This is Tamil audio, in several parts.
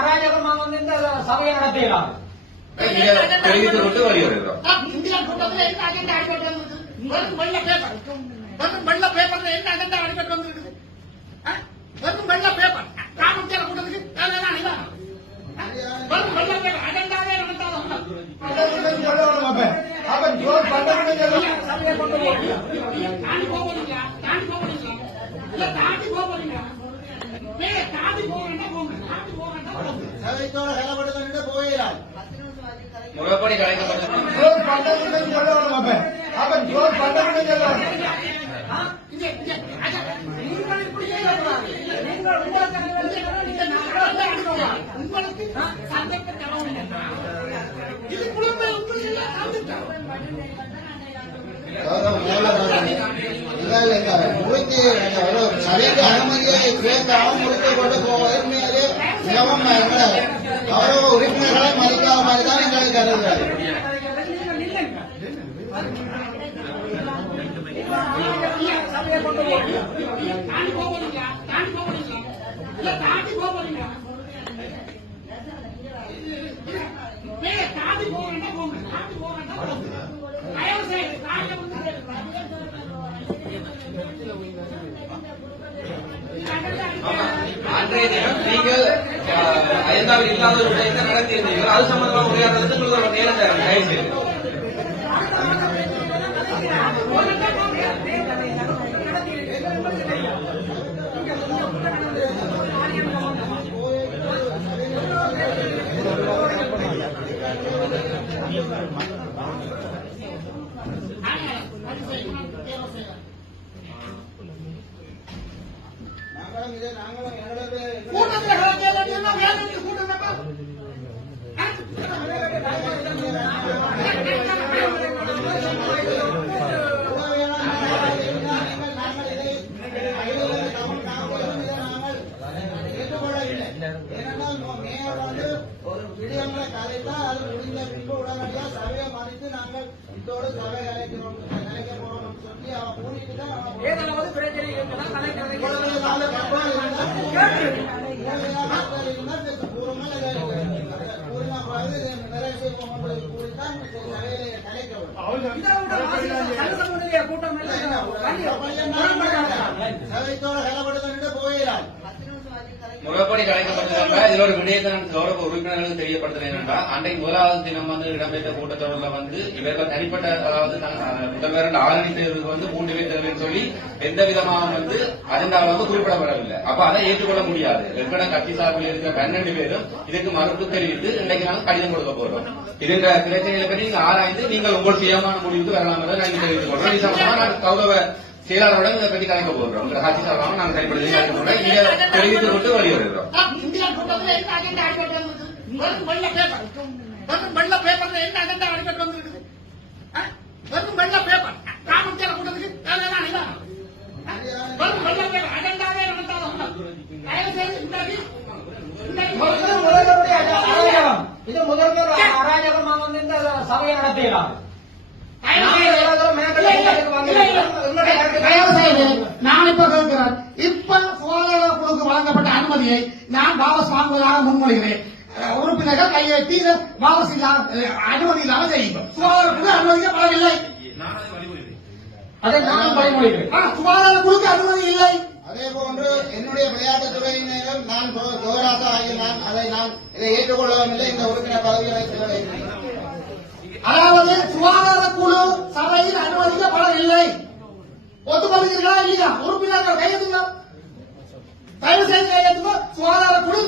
அராஜகமாக வந்து இந்த சபையை நடத்துகிறார். தெரிவித்து கொண்டு வழி வருகிறோம். இந்தியா கூட்டத்தில் என்ன அஜெண்டா அடிபட்டு வந்திருக்கு? வெள்ள பேப்பர் வெள்ள பேப்பர்ல என்ன அஜெண்டா அடிபட்டு வந்திருக்குது? வெறும் வெள்ள பேப்பர் காமத்தியால கூட்டத்துக்கு வெள்ள பேப்பர் அஜெண்டாவே நடத்தாலும் சபையை கொண்டு தாண்டி போகிறீங்களா? தாண்டி போகிறீங்களா? இல்ல தாண்டி போகிறீங்களா? தாண்டி போகிறேன்னா போங்க, தாண்டி போகிறேன்னா சபைத்தோட கலப்பட்டு போயிடலாம். முறைப்படி கலைக்கப்பட்டது உங்களுக்கு சந்தேக தரவும் இது குழந்தை முடித்து சபைக்கு அனுமதியை கேட்காமல் முடித்து கொண்டு போவது மேலே மிகவும் கௌரவ உறுப்பினர்களை மதிக்காத மாதிரி தான் எங்களுக்கு கருதுகிறார். சபையை கொண்டு தாண்டி போகிறீங்களா? தாண்டி போகிறீங்களா? இல்ல தாண்டி போகிறீங்களா? தாண்டி போகிறேன்னா போங்க, தாண்டி போகிறேன்னா தயவு செய்து தாண்டி அன்றைய தினம் நீங்கள் அயந்தாவில் இல்லாத ஒரு விடயத்தை நடத்தியிருந்தீர்கள். அது சம்பந்தமாக உரையாடுறதுக்கு உங்களுக்கு ஒரு நேரம் தரேன். தயவு செய்து ஒரு விடயங்களை கலைத்தால் அது முடிந்த பின்பு உடனடியாக சபையை மறித்து நாங்கள் இதோடு சபை கலைக்க போறோம் சொல்லி அவன் கூட்டிட்டு தான் சபைத்தோட கலப்பட்டு போயிடலாம். முறைப்படி கலைக்கப்பட்டதாக இதில் ஒரு விடயத்தை நான் கௌரவ உறுப்பினர்களுக்கு தெரியப்படுத்துறேன் என்றால், அன்றைக்கு முதலாவது தினம் இடம்பெற்ற கூட்டத்தொடரில் இவர்கள் தனிப்பட்ட அதாவது முதல்வர் ஆளுநர் தேர்வுக்கு 3 பேர் தேர்வுன்னு சொல்லி எந்த விதமாக அஜெண்டாவில் குறிப்பிடப்படவில்லை. அப்ப அதை ஏற்றுக்கொள்ள முடியாது. வெப்பட கட்சி சார்பில் இருக்கிற 12 பேரும் இதுக்கு மறுப்பு தெரிவித்து இன்றைக்கு நாங்கள் கடிதம் கொடுக்க போறோம். இதுன்ற பிரச்சனைகளை பற்றி நீங்கள் ஆராய்ந்து நீங்கள் உங்கள் சுயமான முடிவுக்கு வரலாம் என்று நாங்கள் தெரிவித்துக் கொள்றோம். இது சம்பந்தமாக நான் கௌரவ செயலாளருடன் இதை பற்றி கலைக்க போகிறோம். உங்கள் ஆட்சி சார்பாக நாங்கள் செயல்படுத்தி கலைக்க போறோம். இதை தெரிவித்து கொண்டு வழி வருகிறோம். இந்தியா கூட்டத்தில் என்ன அஜெண்டா அடிபட்டு வந்திருக்கு? வெள்ள பேப்பர் வெள்ள பேப்பர்ல என்ன அஜெண்டா அடிபட்டு வந்திருக்குது? வெறும் வெள்ள பேப்பர் காமத்தியால கூட்டத்துக்கு வெறும் வெள்ள பேப்பர் அஜெண்டாவே நடத்தாலும் தயவு செய்து இது முதல்வர் அராஜகமாக வந்து இந்த சபையை நடத்துகிறார். நான் இப்ப கேட்கிறேன், இப்ப சுகாதார குழுக்கு வழங்கப்பட்ட அனுமதியை நான் வாபஸ் வாங்குவதாக முன்மொழிகிறேன். உறுப்பினர்கள் கையெழுத்தி வாபஸ் அனுமதி இல்லாமல் செய்யும். சுகாதார குழு அனுமதிக்கப்படவில்லை. அதை நான் வழிமொழிகிறேன். சுகாதார குழுக்கு அனுமதி இல்லை. அதே போன்று என்னுடைய விளையாட்டுத் துறையினரும் நான் கோராசா ஆகிய நான் இதை ஏற்றுக்கொள்ளவில்லை. இந்த உறுப்பினர் பதவிகளை அதாவது சுகாதார குழு சபையில் அனுமதிக்கப்படவில்லை. ஒத்துக்கொள்கிறீர்களா இல்லையா? உறுப்பினர்கள் கையெழுத்துங்க, தயவு செய்து கையெழுத்துங்க. சுகாதார குழு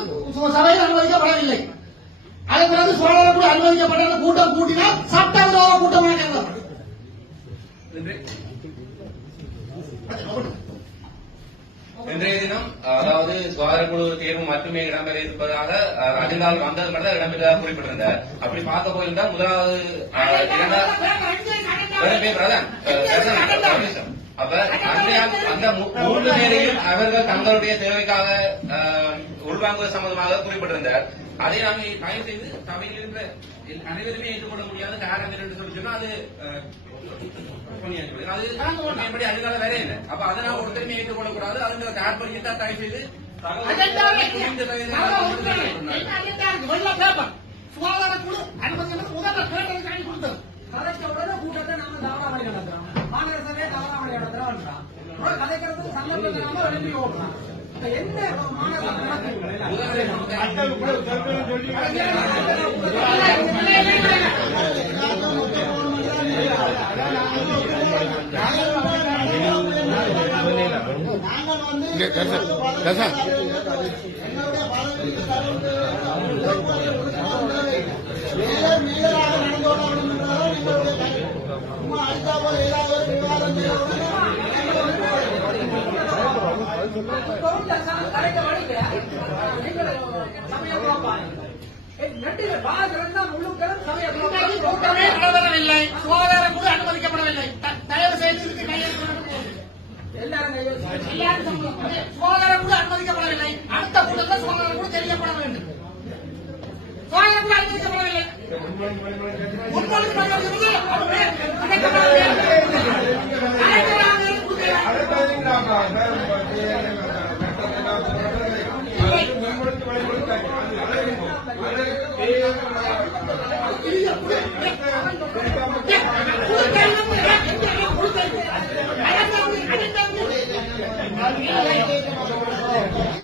சபையில் அனுமதிக்கப்படவில்லை. அதே பிறகு சுகாதார குழு அனுமதிக்கப்பட்ட கூட்டம் கூட்டினால் சட்டவிரோத கூட்டமாக கருதப்படும். இன்றைய தினம் அதாவது சுகாதார குழு தேர்வு மட்டுமே இடம்பெற இருப்பதாக அஜெண்டாவில் வந்தது மட்டும் இடம்பெற்றதாக குறிப்பிட்டிருந்தார். அப்படி பார்க்க போயிருந்தால் முதலாவது அப்ப அந்த 3 பேரையும் அவர்கள் தங்களுடைய தேவைக்காக உள்வாங்குவது சம்பந்தமாக குறிப்பிட்டிருந்தார். அதை நாங்கள் தயவு செய்து சபையில் இருந்த அனைவருமே ஏற்றுக்கொள்ள முடியாத காரணம் என்று சொல்லி சொன்னா அது அதிகாரம் வேற இல்லை. அப்ப அதை நான் ஒருத்தருமே ஏற்றுக்கொள்ளக்கூடாது. அதுன்ற தாற்பயத்தை தயவு செய்து அஜெண்டாவே வெள்ள பேப்பர் சுகாதார குழு அனுமதி முதல்ல கேட்டது காணி கொடுத்தது கதைச்ச உடனே கூட்டத்தை நாம தவறாமணி நடத்துறோம். மாநகர சபையை தவறாமணி நடத்துறோம். கதைக்கிறதுக்கு சந்தர்ப்பம் இல்லாம எழுப்பி ஓடுறான். இப்ப என்ன மாநகர சபை நாங்கள் வந்து எங்களுடைய மேலராக நடந்து கொள்ள வேண்டும் என்பதுதான் எங்களுடைய கருத்து. சும்மா அடித்தா போல ஏதாவது ஒரு விவாதம் கடைக்க வழிக்க நீங்கள் சமய கூட்டமே நடைபெறவில்லை. சுகாதார குழு அனுமதிக்கப்படவில்லை. தயவு செய்து இதுக்கு கையெழுத்து எல்லாரும் சுகாதார குழு அனுமதிக்கப்படவில்லை. அடுத்த கூட்டத்தில் சுகாதார குழு தெரியப்பட வேண்டும். சுகாதார குழு அனுமதிக்கப்படவில்லை. முன்மொழிவு நகர்கிறது.